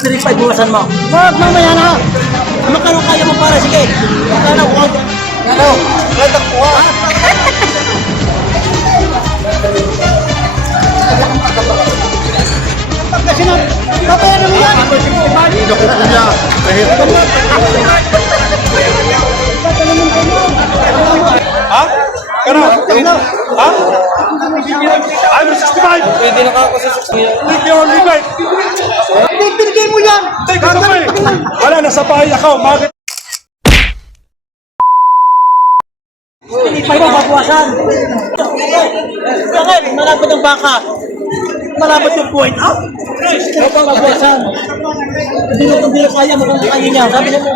65 buwasan mo. Wag, mamaya na. Magkano kaya mo para? Sige. Magkano? Ano? Wala kuha. Kasi na, papayaran mo yan. Hindi ko kuya. Mahirap. Ha? Kano? Ha? I'm 65. Pwede na ako sa 65. Hindi ko libay. Binigay mo yan. Teka, sabay. Wala, nasa bahay ako. Bakit? Hindi pa babawasan. Bakit? Malapit ang baka. Malapit yung point. Hindi pa babawasan. Hindi na kaya mo kung kaya niya. Sabi niya mo,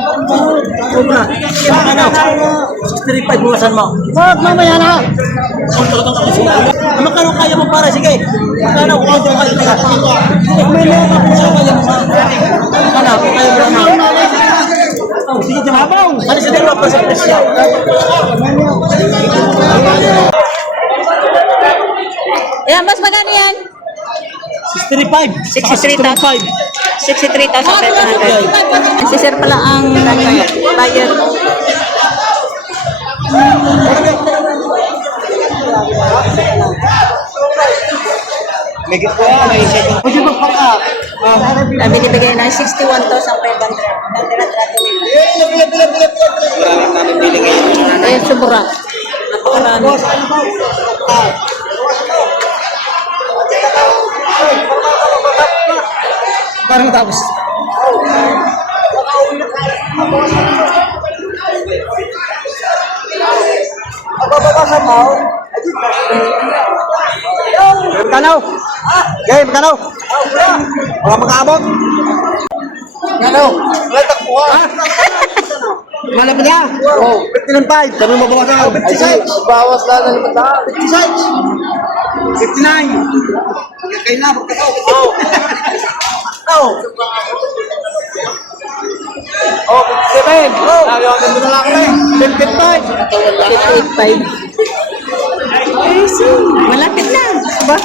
sobra. Ano? 65 buwasan mo. Wag, mamaya na. Magkano kaya mo para? Sige. Magkano kung kaya niya. May mga kaya mo. Ano? Kaya mo naman. Oh, sige dyan. Ano sa dalawa pa sa presyo? Yan, mas magkano yan? 65. 63,000. 63,500. Si sir pala ang buyer. Pwede magpaka. Binibigay ng 61,500. Eh, sobra. Napakarami. Parang tapos. Magkano? Game, magkano? Wala mag-aabot? Magkano? Wala takbuha. Malap niya? Oo. 59.5. Sabi mo bawas ako? 56. Bawas lang na 56. 59. Kaya na, magkano? Oo. Oo. Oh, 57. Oh. Ayaw na lang kami. 55. 58,500. Ay, so, malapit na. Ba?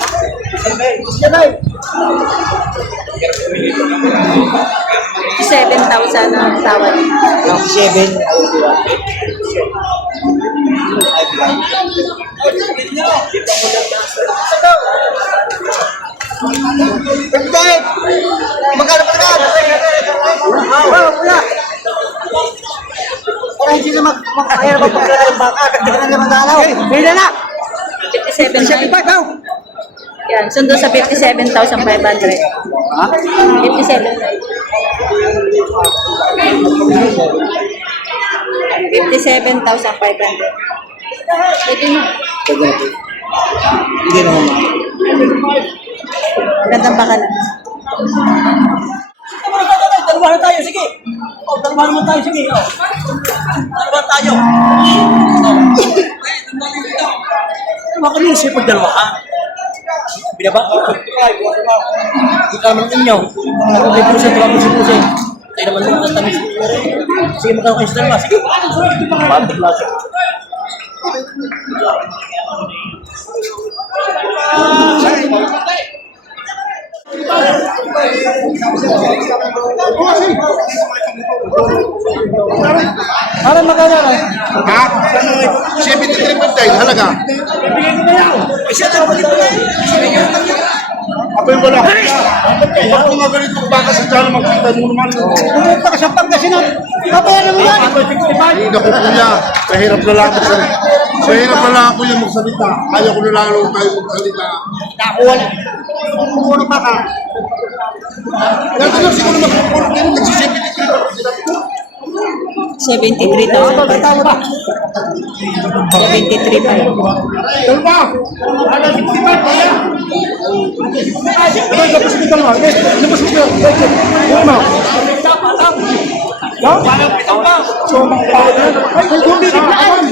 7,000 ang tawad. 7. Pagkain! Magkano pagkain? Wala, wala. Para hindi na makakahirap ang pagkain ng baka. Kagdagan na naman dalaw. Hila na! 57,500. 75 daw! Yan, sundo sa 57,500. Ha? 57,500. Pwede na. Hindi naman. Gandang baka na. Dalawa na tayo, sige. Oh, dalawa naman tayo, sige. Oh. Dalawa tayo. Dalawa kami, sige pag dalawa ka. Binaba? Hindi ka naman ninyo. Ako kay Pusin, dalawa Pusin. Tayo naman naman ang tamis. Sige, magkano kayo sa dalawa. Sige. Patik lang siya. Para magkano na? Ha? 73.5 halaga. Ako yung wala. Pag mga ganitong baka sa dyan, magkita mo naman. Pumunta ka sa Pangasinan. Papayaran mo yan. Hindi ako kuya. Mahirap na lang ako. Mahirap na lang ako yung magsalita. Kaya ko na lang tayo magsalita. Nakuha na. Kumuha na baka. Dati lang siguro magpapuro din. Nagsisipit. 73,500. Talo ba? 73,500. Dalawa! Ano, 65 pa yan? Ito, tapos kita mo. Tapos kita. Ano? No? So, ay, kundi biglaan.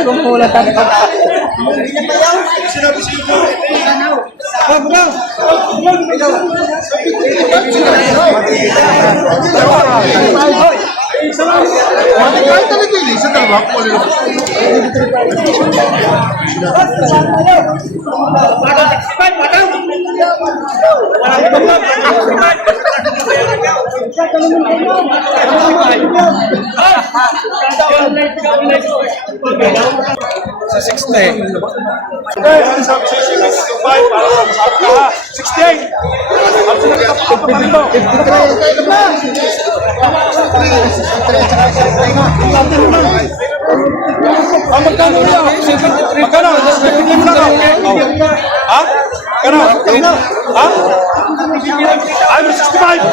Kumuha tayo. Sinabi sa'yo. Kahit talaga yun, isa dalawa, kung ano. Sa 60.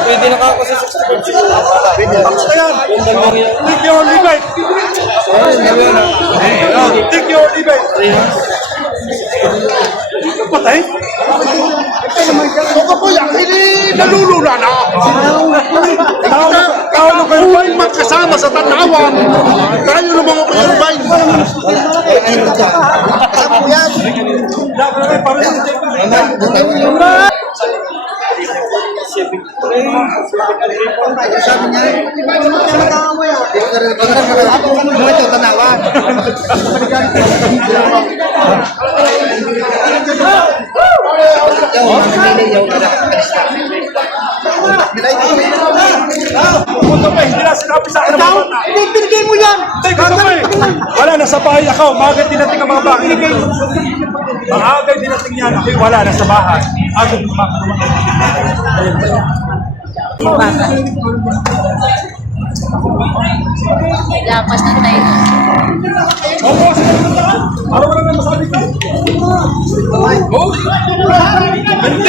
Pwede na ako sa 65. Patay? Ako po yan, hindi nalulula na. Tao na kayo ba magkasama sa tanawan? Tayo na mga kayo ba? Kasama ko yan. Sabi niya, hindi ka magkakamoy ah. Mga ito, tanawan. Hindi na sinabi sa akin ng mga bata. Binigay mo yan. Wala, nasa bahay ako. Maaga dinating ang mga bakit. Maaga dinating yan. Ako wala, nasa bahay. Agad Lapas na tayo.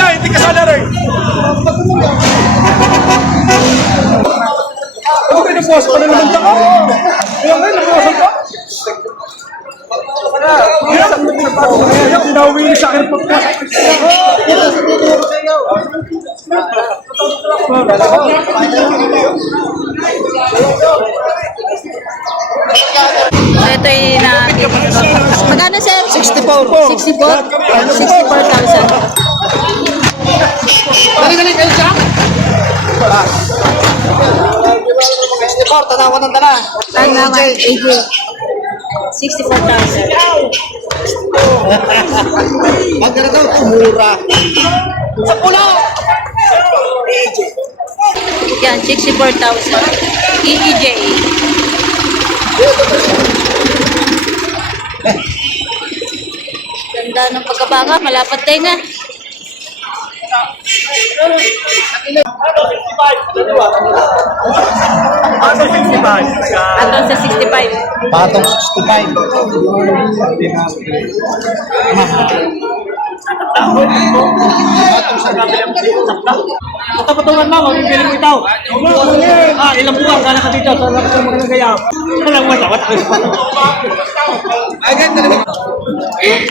Hindi ka sana rin. Ano kayo nagpuwas ka na naman ka? Kaya ngayon, nagpuwasan ka? Kaya tinawili sa akin ang So ito yung na... Magkano sir? 64. 64? 64,000. Dali kayo siya. 64, tanawan ng dala. Ang naman, AJ. 64,000. Magkano daw, mura. Sa pulo. Yan, 64,000. EEJ. Ganda ng pagkabanga, malapad tenga. Hanggang sa 65. Patong 65. Patapatungan mo, magbibiling mo itaw. Ilang buwan ka na ka dito sa labas ng mga gaya. Walang matawat.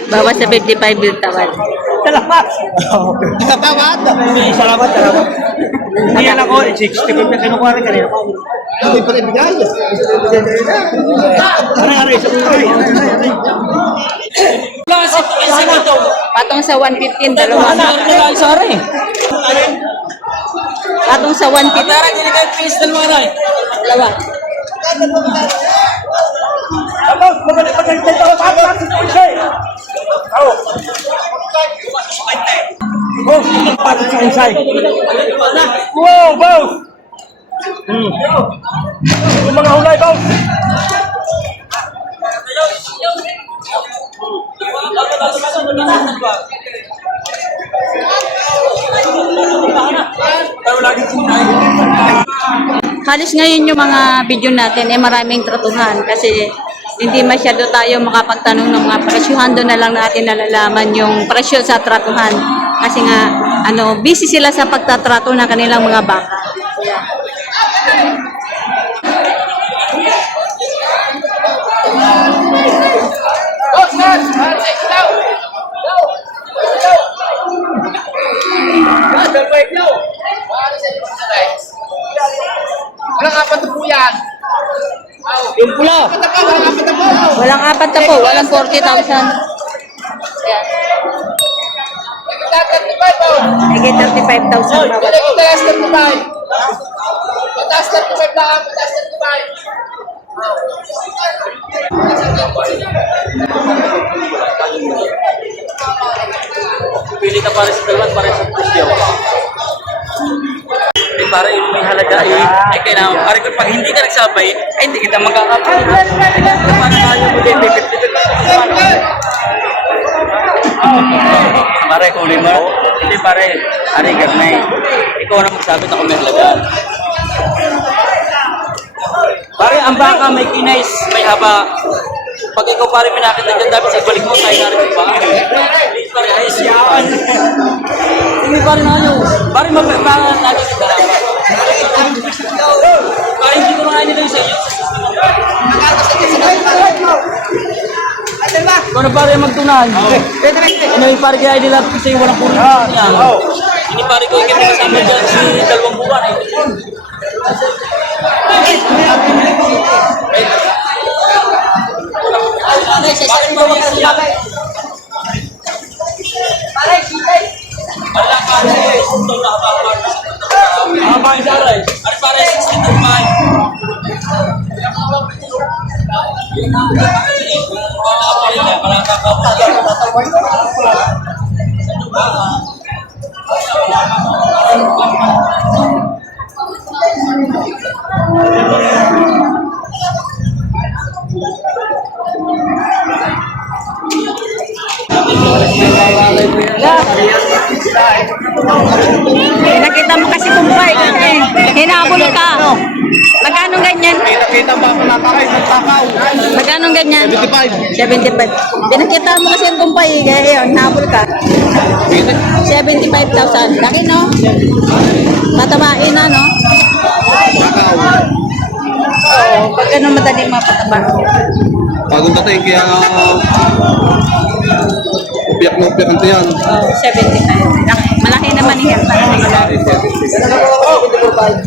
Bawas sa 55 yung tawad. Salamat. Tawad. Salamat. Hindi yan ako, 60 na kinukuha rin kanina. Hindi pa rin bigay. Ano, isa ko rin. Patong sa 115, dalawa. Patong sa 115. Dalawa. Wow, boss! Yung mga hulay, boss! Halos ngayon yung mga video natin maraming tratuhan kasi hindi masyado tayo makapagtanong ng mga presyuhan. Doon na lang natin nalalaman yung presyo sa tratuhan kasi nga busy sila sa pagtatrato ng kanilang mga baka. Walang apat na po yan. Yung pula. Walang apat na po, walang 40,000. Ayan. Higit 35,000 bawat. Pili ka pare sa dalawa, pare sa presyo. Hindi pare, yung may halaga ay kailangan. Pare, pag hindi ka nagsabay, ay hindi kita magkakapunin. Paano tayo mo din, 50-50. Pare, kunin mo. Hindi pare, ari garnay. Ikaw na magsabit ako may halaga. Pare, ang baka may kinais, may haba. Pag ikaw pare may nakita dyan, dapat sa balik mo, tayo na rin ba? Please pare, ayos yan. Hindi pare na ano. Pare, mapagpakan lagi kita lang. Pare, hindi ko na kaya nila yung sa iyo. Ikaw na pare magtunay. Ano yung pare kaya nila sa'yo walang puro niya. Hindi pare ko ikita kasama dyan si 2 buwan. Bakit mo magsiya? Wala ka rin. Ito na kapapar. Mga bahay sa aray. Ano pare, 62 bahay. Wala ka Nakita mo kasi kumpay. Hinabol ka. Magkano ganyan? Kita ba ako napakay, nagtakaw. Magkano ganyan? 75. 75. Pinakita mo kasi yung kumpay. Kaya yun, hinabol ka. 75,000. Laki, no? Patabain na, no? Oo, pag ganun madaling mapataba. Bagong dating kaya upiak na upiak ang tiyan. Oo, 75. Laki. Malaki naman yung $145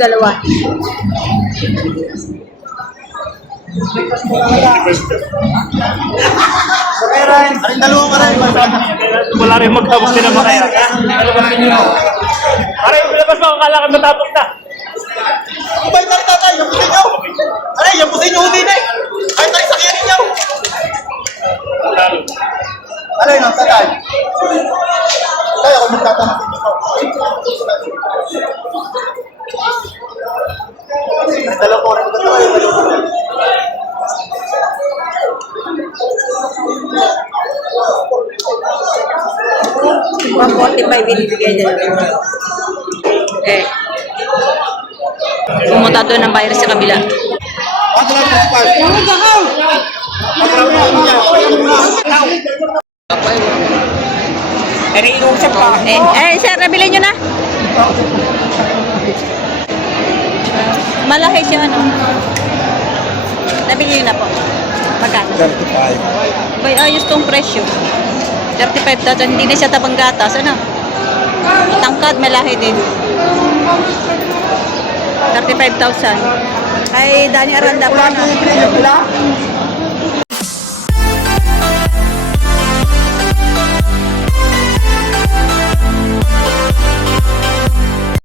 dalawa. Aring dalawa ka rin. Wala rin magtapos din naman kaya. Pare, labas mo, akala ka matapos na. Ang bait na rin tatay, yung pusin nyo. Aray, yung pusin nyo din eh. Ay, tayo sa kiyanin nyo. Aray, no, tatay. Tayo, ako magtatanong din nyo. Dalawa ko rin. $145 binibigay nila. Pumunta doon ng buyer sa kabila. Ako lang po si Pal. Sir, nabili nyo na? Malaki siya, ano? Nabili nyo na po. Magkano? 35. Bay, ayos tong presyo. 35,000, hindi na siya tabang gatas, ano? Tangkad, malaki din. 35,000. Ay, Dani Aranda pa, no?